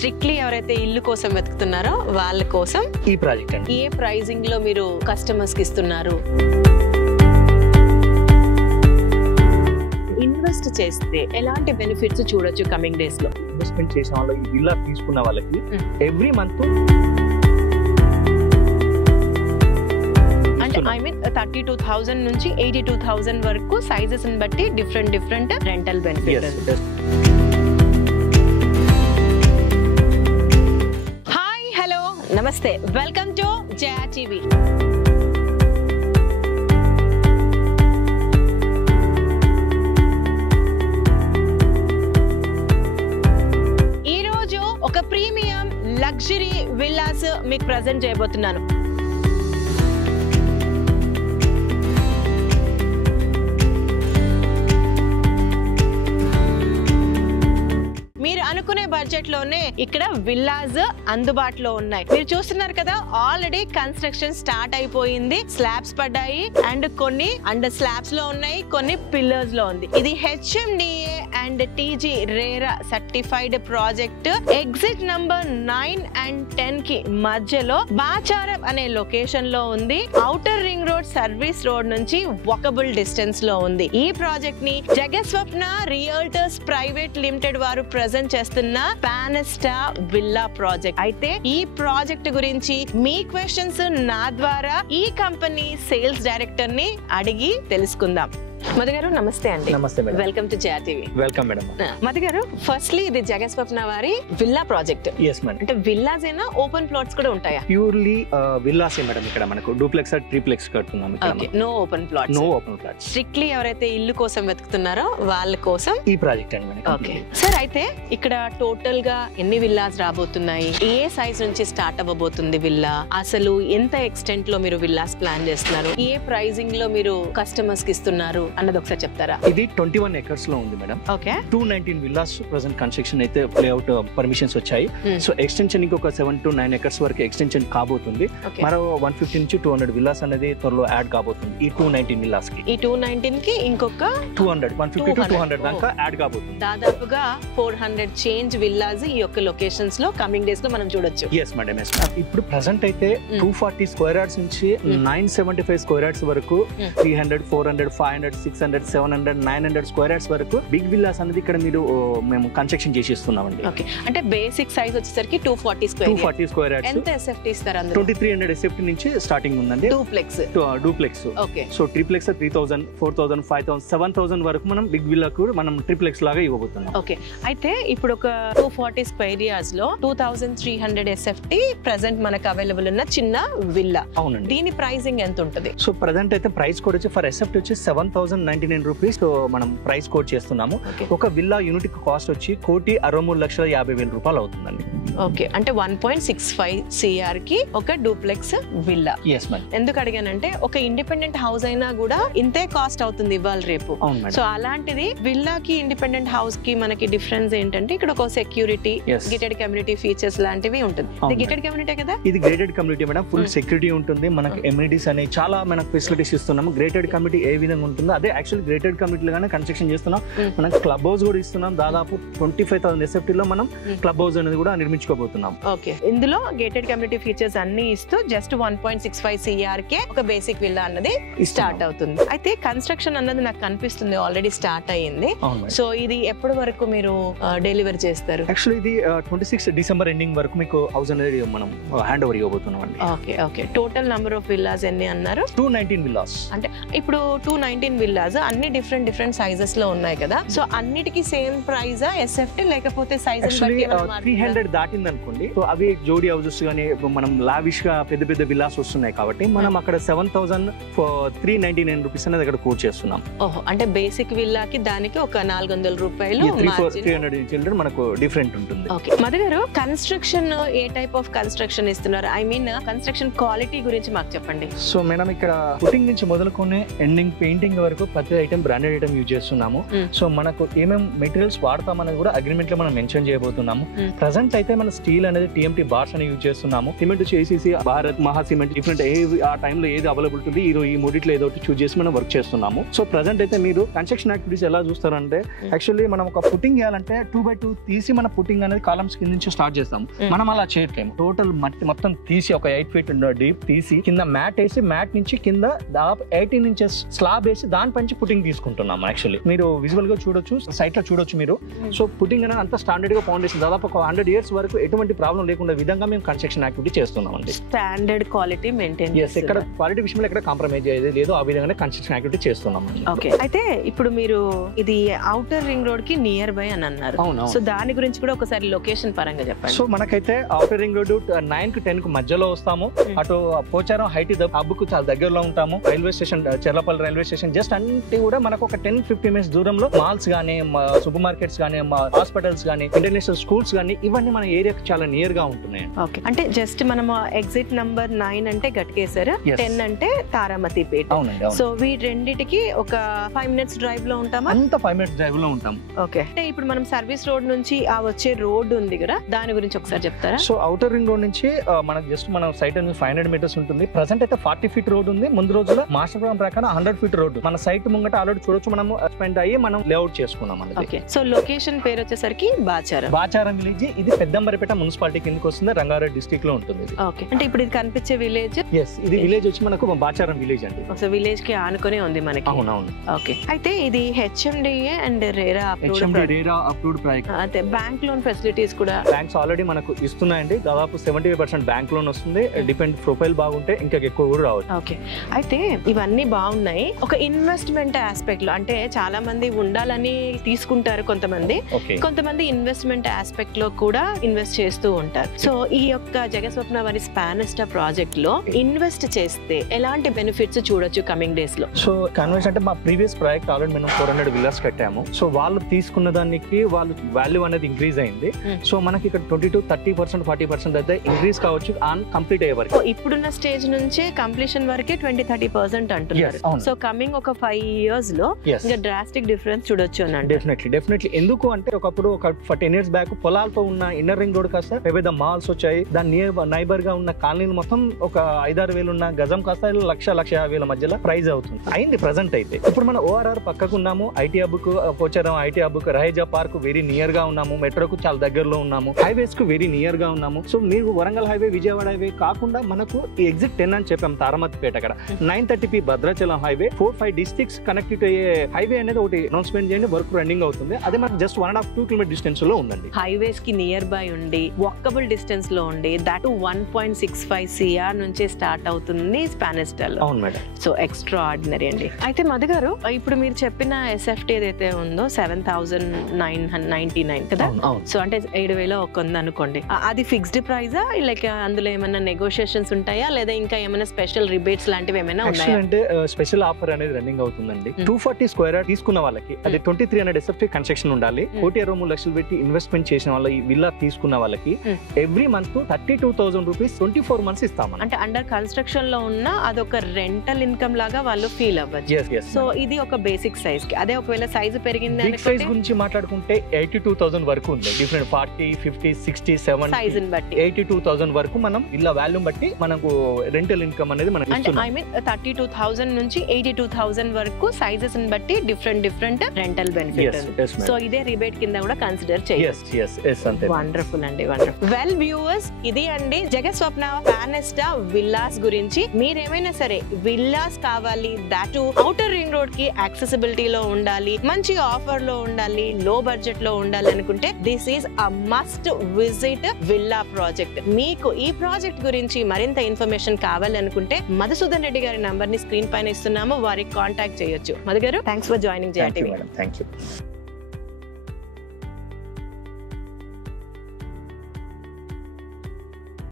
Strictly ఎవరైతే ఇల్లు కోసం వెతుకుతున్నారో వాళ్ళ కోసం ఈ ప్రాజెక్ట్ అండి. ఏ ప్రైజింగ్ లో మీరు కస్టమర్స్ కి ఇస్తున్నారు? ఇన్వెస్ట్ చేస్తే ఎలాంటి బెనిఫిట్స్ చూడొచ్చు కమింగ్ డేస్ లో? ఇన్వెస్ట్మెంట్ చేసిన వాళ్ళు, ఈ విల్లా తీసుకున్న వాళ్ళకి ఎవ్రీ మంత్ అంటే ఐ మీన్ 32,000 నుంచి 82,000 వరకు సైజెస్ ని బట్టి different rental benefit. Hi, hello, నమస్తే, వెల్కమ్ టు జయా టీవీ. ఈరోజు ఒక ప్రీమియం లగ్జరీ విల్లాస్ మీకు ప్రజెంట్ చేయబోతున్నాను. మీరు అనుకునే బడ్జెట్ లోనే ఇక్కడ విల్లాస్ అందుబాటులో ఉన్నాయి. మీరు చూస్తున్నారు కదా, ఆల్రెడీ కన్స్ట్రక్షన్ స్టార్ట్ అయిపోయింది. స్లాబ్స్ పడ్డాయి అండ్ కొన్ని అండర్ స్లాబ్స్ లో ఉన్నాయి, కొన్ని పిల్లర్స్ లో ఉంది. ఇది HMDA and TG RERA certified project. Exit number 9 and 10 కి మధ్యలో బాచారం అనే లొకేషన్ లో ఉంది. Outer ring road service road నుంచి వాకబుల్ డిస్టెన్స్ లో ఉంది. ఈ ప్రాజెక్ట్ ని జగస్వప్న రియల్టర్స్ ప్రైవేట్ లిమిటెడ్ వారు ప్రెజెంట్ చేస్తున్న పానెస్టా విల్లా ప్రాజెక్ట్. అయితే ఈ ప్రాజెక్ట్ గురించి మీ క్వశ్చన్స్ నా ద్వారా ఈ కంపెనీ సేల్స్ డైరెక్టర్ ని అడిగి తెలుసుకుందాం. మధు గారు నమస్తే అండి. నమస్తే madam. Welcome to Jaya TV. Welcome madam. Madhu garu, firstly ఇది జగస్వప్న వారి విల్లా ప్రాజెక్ట్. yes madam. అంటే విల్లాస్ అయినా ఓపెన్ ప్లాట్స్ కూడా ఉంటాయా? ప్యూర్లీ విల్లాసే మేడం. ఇక్కడ మనకు డూప్లెక్స్ ట్రిప్లెక్స్ కడుతున్నాం. No open plots. No open plots. Strictly ఎవరైతే ఇల్లు కోసం వెతుకుతున్నారో వాళ్ళ కోసం ఈ ప్రాజెక్ట్ అండి మేడం. ఓకే సార్, అయితే ఇక్కడ టోటల్ గా ఎన్ని విల్లాస్ రాబోతున్నాయి? ఏ సైజ్ నుంచి స్టార్ట్ అవ్వబోతుంది విల్లా? అసలు ఎంత ఎక్స్టెంట్ లో మీరు విల్లాస్ ప్లాన్ చేస్తున్నారు? ఏ ప్రైజింగ్ లో మీరు కస్టమర్స్ కి ఇస్తున్నారు అన్నది ఒకసారి చెప్తారా? ఇది 21 acres లో ఉంది madam. Okay. 219 villas present construction అయితే లేఅవుట్ పర్మిషన్స్ వచ్చాయి. సో ఎక్స్టెన్షన్ ఇంకొక 7 to 9 acres వరకు ఎక్స్టెన్షన్ కాబోతుంది. మరో 150 నుంచి 200 విల్లాస్ అనేది త్వరలో యాడ్ కాబోతుంది ఈ 219 విల్లాస్ కి. ఈ 219 కి ఇంకొక 150 to 200 దాకా యాడ్ కాబోతుంది. దాదాపుగా 400 చేంజ్ విల్లాస్ ఈ యొక్క లొకేషన్స్ లో కమింగ్ డేస్ లో మనం చూడొచ్చు. yes madam. ఇప్పుడు ప్రెజెంట్ అయితే 240 స్క్వేర్ యార్డ్స్ నుంచి 975 స్క్వేర్ యార్డ్స్ వరకు 300, 400, 500, 600, 700, 900 స్క్వేర్ యార్డ్స్ వరకు బిగ్ విల్లాస్ అనేది ఇక్కడ మీరు మేము కన్స్ట్రక్షన్ చేసి ఇస్తున్నామండి. ఓకే. అంటే బేసిక్ సైజ్ వచ్చేసరికి 240 స్క్వేర్ యార్డ్స్. ఎంత SFT ఇస్తారు అందులో? 2300 SFT నుంచి స్టార్టింగ్ ఉందండి. డూప్లెక్స్. ఓకే. సో ట్రిప్లెక్స్ 3000, 4000, 5000, 7000 వరకు మనం బిగ్ విల్లాకు మనం ట్రిప్లెక్స్ లాగా ఇవ్వబోతున్నాం. ఓకే. అయితే ఇప్పుడు ఒక 240 స్క్వేర్ యార్డ్స్ లో 2300 SFT ప్రెజెంట్ మనకు అవైలబుల్ ఉన్న చిన్న విల్లా. అవునండి. దీని ప్రైసింగ్ ఎంత ఉంటుంది? సో ప్రెజెంట్ అయితే ప్రైస్ కోడ్ వచ్చి ఫర్ SFT వచ్చి 7099 రూపీస్ మనం ప్రైస్ కోడ్ చేస్తున్నాము. ఒక విల్లా యూనిట్ కాస్ట్ వచ్చి 1,63,50,000 రూపాయలు అవుతుందండి. ఓకే. అంటే 1.65 CR కి ఒక డూప్లెక్స్ విల్లా. yes madam. ఎందుకు అడిగానంటే ఒక ఇండిపెండెంట్ హౌస్ అయినా కూడా ఇంతే కాస్ట్ అవుతుంది ఇవాళ రేపు. సో అలాంటిది విల్లాకి ఇండిపెండెంట్ హౌస్ కి మనకి డిఫరెన్స్ ఏంటంటే ఇక్కడ ఒక సెక్యూరిటీ, గేటెడ్ కమ్యూనిటీ ఫీచర్స్ లాంటివి ఉంటుంది. ఇది గేటెడ్ కమ్యూనిటీ కదా? ఇది grated community madam. Full security ఉంటుంది. మనకి ఎమ్యూనిటీస్ అనే చాలా మనకు ఫెసిలిటీస్ ఇస్తున్నాము. గ్రేటెడ్ కమ్యూనిటీ ఏ విధంగా ఉంటుందో అదే యాక్చువల్ గ్రేటెడ్ కమ్యూనిటీగానే కన్స్ట్రక్షన్ చేస్తున్నాం. మనం క్లబ్ హౌస్ కూడా ఇస్తున్నాం. దాదాపు 25,000 SFT లో మనం క్లబ్ హౌస్ అనేది కూడా నిర్మించుకోబోతున్నాం. ఓకే. ఇందులో గేటెడ్ కమ్యూనిటీ ఫీచర్స్ అన్ని ఇస్తూ జస్ట్ 1.65 CR కే ఒక బేసిక్ విల్లా అన్నది స్టార్ట్ అవుతుంది. అయితే కన్స్ట్రక్షన్ అన్నది నాకు కనిపిస్తుంది ఆల్రెడీ స్టార్ట్ అయ్యింది. సో ఇది ఎప్పటి వరకు మీరు డెలివరీ చేస్తారు? యాక్చువల్లీ ఇది 26 డిసెంబర్ ఎండింగ్ వరకు మీకు హౌస్ అనేది మనం హ్యాండ్ ఓవర్ ఇవ్వబోతున్నాం అండి. Okay. Okay. Total number of villas ఎన్ని అన్నారు? 219 విల్లాస్. అంటే ఇప్పుడు 219 విల్లాస్ అన్ని డిఫరెంట్ సైజెస్ లో ఉన్నాయి కదా. సో అన్నిటికీ సేమ్ ప్రైస్ SFT లేకపోతే సైజ్ 300 దాటింది అనుకోండి. సో అవి జోడీ హౌసెస్ గానీ మనం లావిష్ గా పెద్ద పెద్ద విల్లాస్ వస్తున్నాయి కాబట్టి మనం అక్కడ 7,399 రూపీస్ అనేది అక్కడ కోట్ చేస్తున్నాం. ఓహో. అంటే బేసిక్ విల్లాకి దానికి ఒక 400 రూపాయలు 300 చిల్డ్రన్ మనకు డిఫరెంట్ ఉంటుంది. ఓకే. మధు గారు, construction A type of construction ఇస్తున్నారు? ఐ మీన్ కన్స్ట్రక్షన్ క్వాలిటీ గురించి మాకు చెప్పండి. సో మేడం, ఇక్కడ పుట్టింగ్ నుంచి మొదలుకొని ఎండింగ్ పెయింటింగ్ వరకు వరకు ప్రతి ఐటమ్ బ్రాండెడ్ ఐటమ్ యూజ్ చేస్తున్నాము. సో మనకు ఏమేమి మెటీరియల్స్ వాడతాం అనేది కూడా అగ్రిమెంట్ లో మనం మెన్షన్ చేయబోతున్నాము. ప్రెసెంట్ అయితే మన స్టీల్ అనేది TMT బార్స్ అని యూజ్ చేస్తున్నాము. సిమెంట్ ACC, భారత్, మహా సిమెంట్, డిఫరెంట్ ఆ టైంలో ఏది అవైలబుల్ ఉంది ఈ మూడిట్లో ఏదో ఒకటి చూస్ చేసి మనం వర్క్ చేస్తున్నాము. సో ప్రెసెంట్ అయితే మీరు కన్స్ట్రక్షన్ యాక్టివిటీస్ ఎలా చూస్తారంటే యాక్చువల్లీ మనం ఒక పుట్టింగ్ చేయాలంటే 2x2 తీసి మన పుట్టింగ్ అనేది కాలమ్స్ కింద నుంచి స్టార్ట్ చేస్తాం. మనం అలా చేయట్లేము. టోటల్ మట్టి మొత్తం తీసి ఒక 8 feet డీప్ తీసి కింద మ్యాట్ వేసి మ్యాట్ నుంచి కింద దాదాపు 18 inches స్లాబ్ వేసి దాని పైన పుట్టింగ్ తీసుకుంటున్నాం. యాక్చువల్లీ మీరు విజువల్ గా చూడొచ్చు, సైట్ లో చూడొచ్చు మీరు. సో పుట్టింగ్ అనేది అంత స్టాండర్డ్ గా ఫౌండేషన్ దాదాపు ఒక 100 years వరకు ఎటువంటి ప్రాబ్లం లేకుండా విధంగా మేము కన్స్ట్రక్షన్ యాక్టివిటీ చేస్తున్నాం అండి. స్టాండర్డ్ క్వాలిటీ మెయింటైన్ ఎక్కడ క్వాలిటీ విషయంలో ఎక్కడ కాంప్రమైజ్ అయ్యేది లేదు, ఆ విధంగానే కన్స్ట్రక్షన్ యాక్టివిటీ చేస్తున్నాం. ఓకే, అయితే ఇప్పుడు మీరు ఇది ఔటర్ రింగ్ రోడ్ కి నియర్ బై అని అన్నారు. సో దాని గురించి కూడా ఒకసారి లొకేషన్ పరంగా చెప్పండి. సో మనకైతే ఔటర్ రింగ్ రోడ్ 9 to 10 మధ్యలో వస్తాము. అటు పోచారం హైటీ హబ్ కు చాలా దగ్గరలో ఉంటాము. Railway station, Cherlapalli railway station just అంటే కూడా మనకు ఒక 10-15 minutes దూరంలో మాల్స్ గానీ, సూపర్ మార్కెట్స్ గానీ, హాస్పిటల్స్ గానీ, ఇంటర్నేషనల్ స్కూల్స్ గానీ ఇవన్నీ మన ఏరియాకి చాలా నియర్ గా ఉంటున్నాయి. ఓకే, అంటే జస్ట్ మనం ఎగ్జిట్ నంబర్ 9 అంటే గట్కేసర్, 10 అంటే తారామతిపేట. సో వీటి రెండిటికి ఒక 5 minutes డ్రైవ్ లో ఉంటామా? అంత 5 minutes డ్రైవ్ లో ఉంటాం. ఓకే, అంటే ఇప్పుడు మనం సర్వీస్ రోడ్ నుంచి ఆ వచ్చే రోడ్ ఉంది కదా, దాని గురించి ఒకసారి చెప్తారా? సో ఔటర్ రింగ్ రోడ్ నుంచి మనకు జస్ట్ మన సైట్ అనేది 500 meters ఉంటుంది. ప్రెసెంట్ అయితే 40 feet రోడ్ ఉంది. ముందు రోజుల మాస్టర్ ప్లాన్ ప్రకారం 100 feet రోడ్ మన సైట్ ముంగట ఆల్రెడీ చూడొచ్చు. మనం స్పెండ్ అయ్యి మనం లేఅవుట్ చేసుకున్నాం అనేది. ఓకే, సో లొకేషన్ పేరు వచ్చేసరికి బాచారం విలేజ్. ఇది పెద్దంబరిపేట మున్సిపాలిటీ కిందకి వస్తుంది, రంగారెడ్డి డిస్ట్రిక్ట్ లో ఉంటుంది. ఓకే, అంటే ఇప్పుడు ఇది కనిపించే విలేజ్? ఎస్, ఇది విలేజ్ వచ్చి మనకు బాచారం విలేజ్ అండి. సో విలేజ్ కి ఆనుకునే ఉంది మనకి. అవునవును. ఓకే, అయితే ఇది HMDA and RERA approved project. అయితే బ్యాంక్ లోన్ ఫెసిలిటీస్ కూడా బ్యాంక్స్ ఆల్రెడీ మనకు ఇస్తున్నాయండి. దాదాపు 75% బ్యాంక్ లోన్ వస్తుంది. డిపెండ్ ప్రొఫైల్ బాగుంటే ఇంకా ఎక్కువ కూడా రావచ్చు. ఓకే, అయితే ఇవన్నీ బాగున్నాయి. ఒక ఇన్వెస్ట్మెంట్ ఆస్పెక్ట్ లో అంటే చాలా మంది ఉండాలని తీసుకుంటారు కొంతమంది, కొంతమంది ఇన్వెస్ట్మెంట్ ఆస్పెక్ట్ లో కూడా ఇన్వెస్ట్ చేస్తూ ఉంటారు. సో ఈ యొక్క జగస్వప్న వారి స్పానిస్టా ప్రాజెక్ట్ లో ఇన్వెస్ట్ చేస్తే ఎలాంటి బెనిఫిట్స్ చూడొచ్చు కమింగ్ డేస్ లో? సో కన్వెన్స్ అంటే మా ప్రీవియస్ ప్రాజెక్ట్ ఆల్రెడీ మనం 400 villas కట్టాము. సో వాళ్ళు తీసుకున్న దానికి వాళ్ళు వాల్యూ అనేది ఇంక్రీజ్ అయింది. సో మనకి ఇక్కడ 20-30%, 40% అయితే ఇంక్రీజ్ కావచ్చు ఆన్ కంప్లీట్ అయ్యే వరకు. ఇప్పుడున్న స్టేజ్ నుంచే కంప్లీషన్ వరకే 20-30% అంటున్నారు. సో కమింగ్ ఒక 5 years లో ఇంకా డ్రాస్టిక్ డిఫరెన్స్ చూడొచ్చు అన్న. డెఫినెట్లీ ఎందుకు అంటే ఒకప్పుడు ఒక 10 years బ్యాక్ పొలాలతో ఉన్న ఇన్నర్ రింగ్ రోడ్ కాస్త పెద్ద మాల్స్ వచ్చాయి. దాని నైబర్ గా ఉన్న కాలనీలు మొత్తం ఒక 5-6 వేలు ఉన్న గజం కాస్త 1,50,000 మధ్యలో ప్రైజ్ అవుతుంది అయింది ప్రెసెంట్ అయితే. ఇప్పుడు మన ORR పక్కకు ఉన్నాము, ఐటీ హబ్ కు పోచారం, ఐటీ హబ్ కు రహేజా పార్క్ వెరీ నియర్ గా ఉన్నాము, మెట్రోకు చాలా దగ్గరలో ఉన్నాము, హైవేస్ కు వెరీ నియర్ గా ఉన్నాము. సో మీరు వరంగల్ హైవే, విజయవాడ హైవే కాకుండా మనకు ఈ ఎగ్జిట్ 10 అని చెప్పాం తారామతిపేట అక్కడ 930P Bhadrachalam highway 4-5 districts connect అయ్యే హైవే అనేది ఒకటి అనౌన్స్మెంట్ చేయండి. వర్క్ రన్నింగ్ అవుతుంది. అదే మనకు జస్ట్ 1.5-2 kilometer డిస్టెన్స్ లో ఉందండి. హైవేస్ కి నియర్ బై ఉండి వాకబుల్ డిస్టెన్స్ లో ఉండి దట్ 1.65 CR నుంచి స్టార్ట్ అవుతుంది స్పానిస్టా లో. అవును మేడం. సో ఎక్స్ట్రా ఆర్డినరీ అండి. అయితే మధు గారు, ఇప్పుడు మీరు చెప్పిన SFT ఏదైతే ఉందో 7,999 కదా, సో అంటే 7,000 ఒక అనుకోండి, అది ఫిక్స్డ్ ప్రైజా లైక్ అందులో ఏమైనా నెగోషియేషన్స్ ఉంటాయా లేదా ఇంకా ఏమైనా స్పెషల్ రిబేట్స్ లాంటివి ఏమైనా ఉన్నాయా? అంటే స్పెషల్ ఆఫర్ అనేది రన్నింగ్ అవుతుందండి. 240 square yard తీసుకున్న వాళ్ళకి అది 2,300 SFT కన్స్ట్రక్షన్ ఉండాలి. 1,23 లక్షలు పెట్టి ఇన్వెస్ట్మెంట్ చేసిన వాళ్ళ ఈ విల్లా తీసుకున్న వాళ్ళకి ఎవ్రీ మంత్ 32,000 రూపీస్ 24 months ఇస్తాం. అంటే అండర్ కన్స్ట్రక్షన్ లో ఉన్న అదొక రెంటల్ ఇన్కమ్ లాగా వాళ్ళు ఫీల్ అవ్వచ్చు. సో ఇది ఒక బేసిక్ సైజ్ కి. అదే ఒకవేళ సైజ్ పెరిగింది బిగ్ సైజ్ గురించి మాట్లాడుకుంటే 82,000 వరకు ఉంది. డిఫరెంట్ 40, 50, 60, 70 సైజ్ బట్టి 82,000 వరకు మనం ఇల్లా వాల్యూమ్ బట్టి మనకు రెంటల్ ఇన్కమ్ అనేది మనం ఇస్తున్నాం. ఐ మీన్ 32,000 నుంచి 82,000 వరకు సైజెస్ ని బట్టి డిఫరెంట్ రెంటల్ బెనిఫిట్. సో ఇదే రిబేట్ కింద కూడా కన్సిడర్ చేయండి. వండర్ఫుల్ అండి, వండర్ఫుల్. వెల్ వ్యూవర్స్, ఇది అండి జగస్వప్న స్పానిస్టా విల్లాస్ గురించి. మీరేమైనా సరే విల్లాస్ కావాలి, దట్ ఔటర్ రింగ్ రోడ్ కి యాక్సెసిబిలిటీ లో ఉండాలి, మంచి ఆఫర్ లో ఉండాలి, లో బడ్జెట్ లో ఉండాలి అనుకుంటే this is a must visit villa project. మీకు ఈ ప్రాజెక్ట్ గురించి మరింత ఇన్ఫర్మేషన్ కావాలనుకుంటే మధుసూదన్ రెడ్డి గారి నంబర్ ని స్క్రీన్ పైన ఇస్తున్నాము, వారికి కాంటాక్ట్ చేయొచ్చు. మధు గారు, thanks for joining JRTV. Thank you.